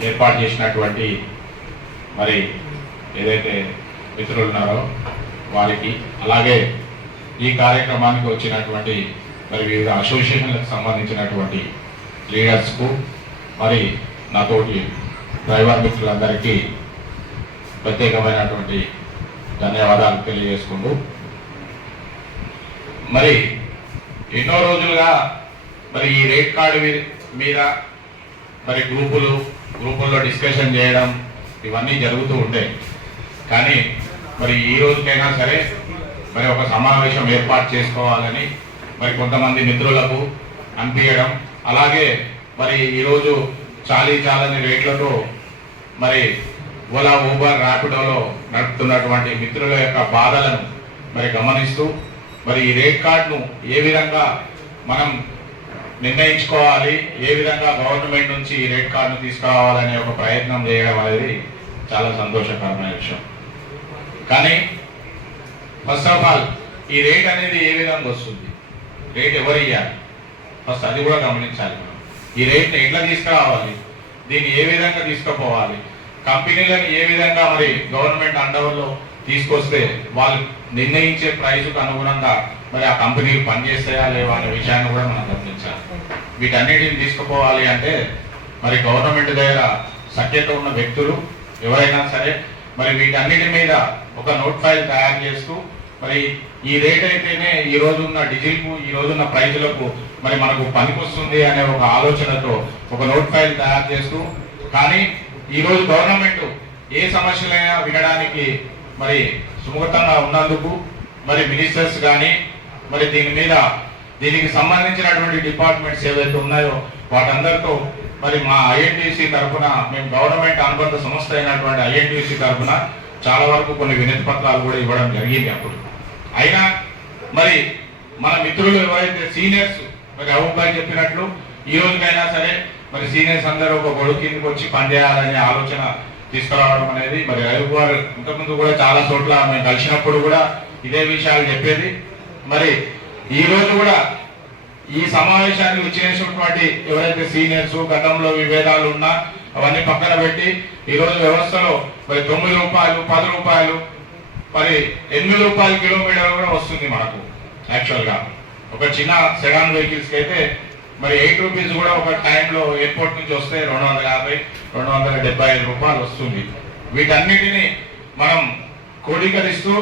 ఏర్పాటు చేసినటువంటి మరి ఏదైతే మిత్రులు ఉన్నారో వారికి అలాగే ఈ కార్యక్రమానికి వచ్చినటువంటి మరి వివిధ అసోసియేషన్లకు సంబంధించినటువంటి లీడర్స్కు మరి నాతోటి డ్రైవర్ మిత్రులందరికీ ప్రత్యేకమైనటువంటి ధన్యవాదాలు తెలియజేసుకుంటూ మరి ఎన్నో రోజులుగా మరి ఈ రేట్ కార్డు మీ- మీద మరి గ్రూపులు గ్రూపుల్లో డిస్కషన్ చేయడం ఇవన్నీ జరుగుతూ ఉంటాయి. కానీ మరి ఈ రోజుకైనా సరే మరి ఒక సమావేశం ఏర్పాటు చేసుకోవాలని మరి కొంతమంది మిత్రులకు అనిపించడం అలాగే మరి ఈరోజు చాలీ చాలని రేట్లతో మరి ఓలా ఊబర్ ర్యాపిడోలో నడుపుతున్నటువంటి మిత్రుల యొక్క బాధలను మరి గమనిస్తూ మరి ఈ రేట్ కార్డును ఏ విధంగా మనం నిర్ణయించుకోవాలి. ఏ విధంగా గవర్నమెంట్ నుంచి ఈ రేట్ కార్డును తీసుకురావాలనే ఒక ప్రయత్నం చేయడం అనేది చాలా సంతోషకరమైన విషయం. కానీ ఫస్ట్ ఆఫ్ ఆల్ ఈ రేట్ అనేది ఏ విధంగా వస్తుంది? రేట్ ఎవరు ఇవ్వాలి ఫస్ట్ అది కూడా గమనించాలి మనం. ఈ రేట్ని ఎట్లా తీసుకురావాలి? దీన్ని ఏ విధంగా తీసుకుపోవాలి? కంపెనీలను ఏ విధంగా మరి గవర్నమెంట్ అండర్లో తీసుకొస్తే వాళ్ళు నిర్ణయించే ప్రైజ్కు అనుగుణంగా మరి ఆ కంపెనీలు పనిచేస్తాయా లేవా అనే విషయాన్ని కూడా మనం గమనించాలి. వీటన్నిటిని తీసుకుపోవాలి అంటే మరి గవర్నమెంట్ దగ్గర సఖ్యత ఉన్న వ్యక్తులు ఎవరైనా సరే మరి వీటన్నిటి మీద ఒక నోట్ ఫైల్ తయారు చేస్తూ మరి ఈ రేట్ అయితేనే ఈ రోజున్న డీజిల్కు ఈ రోజున్న ప్రైజులకు మరి మనకు పనికొస్తుంది అనే ఒక ఆలోచనతో ఒక నోట్ ఫైల్ తయారు చేస్తూ కానీ ఈ రోజు గవర్నమెంట్ ఏ సమస్యలైనా వినడానికి మరి సుముఖతంగా ఉన్నందుకు మరి మినిస్టర్స్ కానీ మరి దీని మీద దీనికి సంబంధించినటువంటి డిపార్ట్మెంట్స్ ఏవైతే ఉన్నాయో వాటందరితో మరి మా ఐఎన్టీసీ తరఫున మేము గవర్నమెంట్ అనుబంధ సంస్థ అయినటువంటి ఐఎన్టీసీ తరఫున చాలా వరకు కొన్ని వినతి పత్రాలు కూడా ఇవ్వడం జరిగింది అప్పుడు. అయినా మరి మన మిత్రులు ఎవరైతే సీనియర్స్ మరి అభిప్రాయం చెప్పినట్లు ఈ రోజుకైనా సరే మరి సీనియర్స్ అందరూ ఒక గొడుగు కిందకి వచ్చి పనిచేయాలనే ఆలోచన తీసుకురావడం అనేది మరి రవి గారు ఇంతకుముందు కూడా చాలా చోట్ల మేము కలిసినప్పుడు కూడా ఇదే విషయాలు చెప్పేది. మరి ఈరోజు కూడా ఈ సమావేశానికి చేసినటువంటి ఎవరైతే సీనియర్స్ గతంలో విభేదాలు ఉన్నా అవన్నీ పక్కన పెట్టి ఈ రోజు వ్యవస్థలో మరి తొమ్మిది రూపాయలు పది రూపాయలు మరి ఎనిమిది రూపాయల కిలోమీటర్ కూడా వస్తుంది మనకు యాక్చువల్గా ఒక చిన్న సెడాన్ వెహికల్స్కి అయితే మరి ఎయిట్ రూపీస్ కూడా ఒక టైంలో ఎయిర్పోర్ట్ నుంచి వస్తే రెండు వందల యాభై రెండు వందల డెబ్బై ఐదు రూపాయలు వస్తుంది. వీటన్నిటిని మనం క్రోడీకరిస్తూ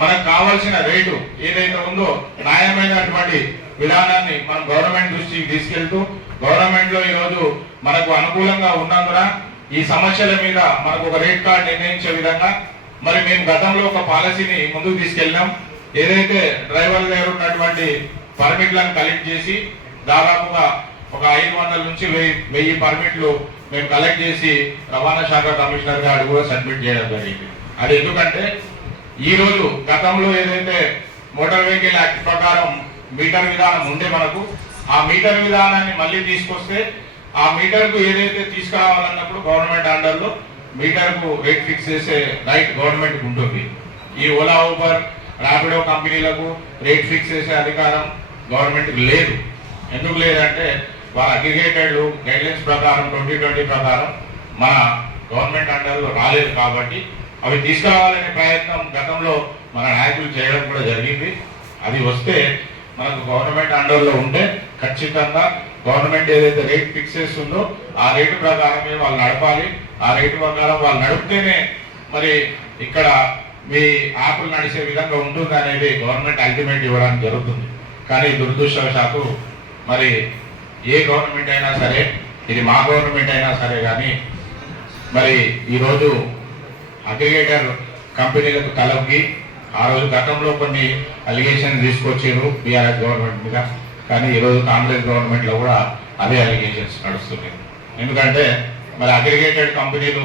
మనకు కావాల్సిన రేటు ఏదైతే ఉందో న్యాయమైనటువంటి విధానాన్ని మనం గవర్నమెంట్ దృష్టికి తీసుకెళ్తూ గవర్నమెంట్లో ఈరోజు మనకు అనుకూలంగా ఉన్నందున ఈ సమస్యల మీద మనకు ఒక రేట్ కార్డ్ నిర్ణయించే విధంగా మరి మేము గతంలో ఒక పాలసీని ముందుకు తీసుకెళ్ళాం. ఏదైతే డ్రైవర్ దగ్గర ఉన్నటువంటి పర్మిట్లను కలెక్ట్ చేసి దాదాపుగా ఒక ఐదు వందల నుంచి వెయ్యి వెయ్యి పర్మిట్లు మేము కలెక్ట్ చేసి రవాణా శాఖ కమిషనర్ గారు కూడా సబ్మిట్ చేయడం జరిగింది. అది ఎందుకంటే ఈరోజు గతంలో ఏదైతే మోటార్ వెహికల్ యాక్ట్ ప్రకారం మీటర్ విధానం ఉండే మనకు ఆ మీటర్ విధానాన్ని మళ్ళీ తీసుకొస్తే ఆ మీటర్కు ఏదైతే తీసుకురావాలన్నప్పుడు గవర్నమెంట్ అండర్లో మీటర్కు రేట్ ఫిక్స్ చేసే రైట్ గవర్నమెంట్కి ఉంటుంది. ఈ ఓలా ఊబర్ ర్యాపిడో కంపెనీలకు రేట్ ఫిక్స్ చేసే అధికారం గవర్నమెంట్కి లేదు. ఎందుకు లేదంటే వాళ్ళ అగ్రిగేటెడ్ గైడ్లైన్స్ ప్రకారం ట్వంటీ ట్వంటీ ప్రకారం మన గవర్నమెంట్ అండర్లో రాలేదు కాబట్టి అవి తీసుకురావాలనే ప్రయత్నం గతంలో మన నాయకులు చేయడం కూడా జరిగింది. అది వస్తే మనకు గవర్నమెంట్ అండర్లో ఉంటే ఖచ్చితంగా గవర్నమెంట్ ఏదైతే రేట్ ఫిక్స్ చేస్తుందో ఆ రేటు ప్రకారమే వాళ్ళు నడపాలి. ఆ రేటు ప్రకారం వాళ్ళు నడిపితేనే మరి ఇక్కడ మీ యాప్లు నడిచే విధంగా ఉంటుంది అనేది గవర్నమెంట్ అల్టిమేట్ ఇవ్వడానికి జరుగుతుంది. కానీ దురదృష్టవశాత్తు మరి ఏ గవర్నమెంట్ అయినా సరే ఇది మా గవర్నమెంట్ అయినా సరే కానీ మరి ఈరోజు అగ్రిగేటర్ కంపెనీలకు తలొగ్గి ఆ రోజు గతంలో కొన్ని అలిగేషన్ తీసుకొచ్చారు బీఆర్ఎస్ గవర్నమెంట్ మీద. కానీ ఈరోజు కాంగ్రెస్ గవర్నమెంట్లో కూడా అదే అలిగేషన్స్ నడుస్తున్నాయి. ఎందుకంటే మరి అగ్రిగేటెడ్ కంపెనీలు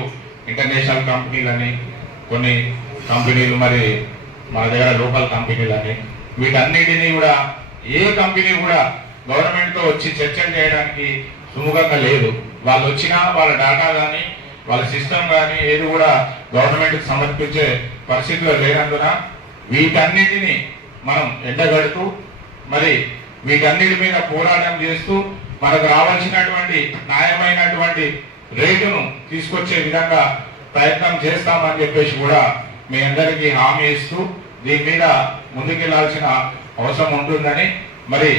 ఇంటర్నేషనల్ కంపెనీలని కొన్ని కంపెనీలు మరి మన దగ్గర లోకల్ కంపెనీలని వీటన్నిటినీ కూడా ఏ కంపెనీ కూడా గవర్నమెంట్తో వచ్చి చర్చలు చేయడానికి సుముఖంగా లేదు. వాళ్ళు వచ్చినా వాళ్ళ డేటా కానీ వాళ్ళ సిస్టమ్ కానీ ఏది కూడా గవర్నమెంట్కి సమర్పించే పరిస్థితిలో లేనందున వీటన్నిటిని మనం ఎండగడుతూ మరి వీటన్నిటి మీద పోరాటం చేస్తూ మనకు రావాల్సినటువంటి న్యాయమైనటువంటి రేటును తీసుకొచ్చే విధంగా ప్రయత్నం చేస్తామని చెప్పేసి కూడా మీ అందరికీ హామీ ఇస్తూ దీని మీద ముందుకెళ్ళాల్సిన అవసరం ఉంటుందని మరి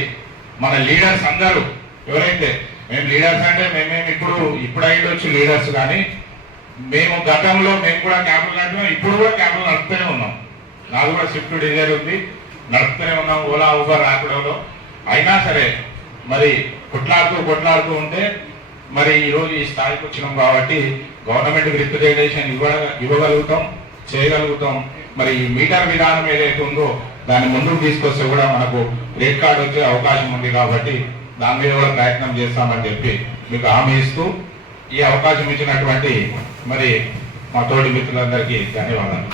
మన లీడర్స్ అందరూ ఎవరైతే మేము లీడర్స్ అంటే మేమేమి ఇప్పుడు ఇప్పుడు అయ్యొచ్చు లీడర్స్ కానీ మేము గతంలో మేము కూడా క్యాబ్లు నడిపాం ఇప్పుడు కూడా క్యాబ్లు నడుపుతూనే ఉన్నాం. నాకు కూడా స్విఫ్ట్ డిజైర్ ఉంది నడుపుతూనే ఉన్నాం ఓలా ఊబర్ ర్యాపిడోలో అయినా సరే మరి కొట్లాడుతూ కొట్లాడుతూ ఉంటే మరి ఈరోజు ఈ స్థాయికి వచ్చినాం కాబట్టి గవర్నమెంట్ రిప్రజెంటేషన్ ఇవ్వ ఇవ్వగలుగుతాం చేయగలుగుతాం. మరి ఈ మీటర్ విధానం ఏదైతే ఉందో దాన్ని ముందుకు తీసుకొస్తే కూడా మనకు రేట్ కార్డు వచ్చే అవకాశం ఉంది కాబట్టి దాని మీద కూడా ప్రయత్నం చేస్తామని చెప్పి మీకు హామీ ఇస్తూ ఈ అవకాశం ఇచ్చినటువంటి మరి మా తోటి మిత్రులందరికీ ధన్యవాదాలు.